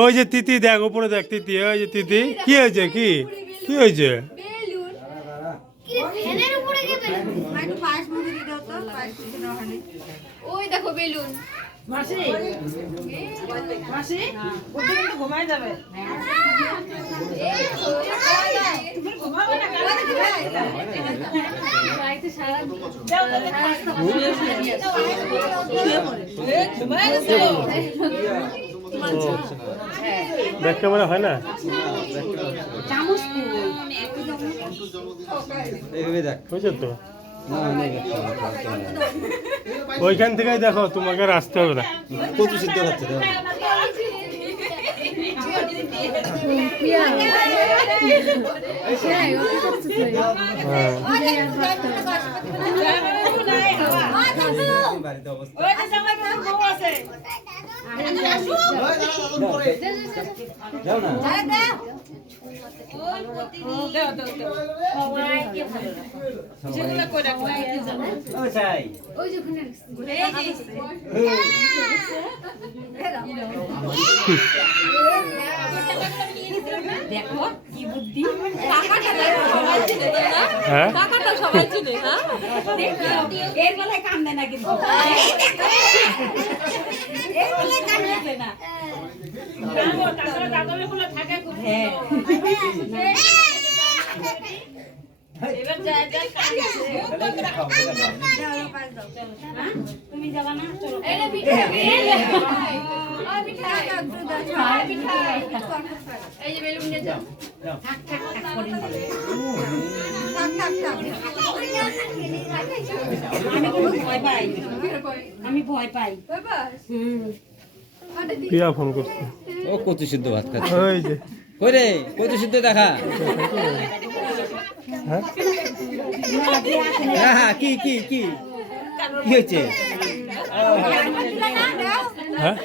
ওই যে তিতি দেখ, উপরে দেখ তিতি, ওই যে তিতি, কি হয়েছে, কি কি হয়েছে? ওই দেখো বেলুন। মাসি মাসি ওটা কিন্তু ঘুমায় যাবে। তুমি ঘুমাবে না রাইতে সারা দাও ঘুমায় গেছে। ব্যাক ক্যামেরা হয় না? চামচ এইভাবে দেখ। বুঝছো তো? না না ওইখান থেকেই দেখো, তোমাকে আর আসতে হবে না। কচু সিদ্ধ খাচ্ছে দেখো। হ্যাঁ। বাড়িতে অবস্থা ওই যে জামাই বউ আছে। যাও না। যেগুলো করে রাখো ও চাই। ওই যে ওখানে দেখো কি বুদ্ধি। টাকাটা সবাই চিনে না, হ্যাঁ? টাকাটা সবাই চিনে। হ্যাঁ এর বেলায় কাম দেয় না, কিন্তু এর বেলায় কাম দেয় না। টাকা দাদবের গুলো থাকে খুব। হ্যাঁ এবার যা যা কাম আছে তুমি যাবা না? চলো এই মিঠাই, ওই মিঠাই, ওই মিঠাই, এই যে বেলুন নিয়ে যাও। থাক থাক থাক করে নিয়ে থাক থাক থাক। আমি ভয় পাই। প্রিয়া ফোন করছে। ও কচু সিদ্ধ ভাত খাচ্ছে। ওই যে, কই রে কচু সিদ্ধ দেখা। হ্যাঁ হ্যাঁ কি কি কি কি হয়েছে? হ্যাঁ।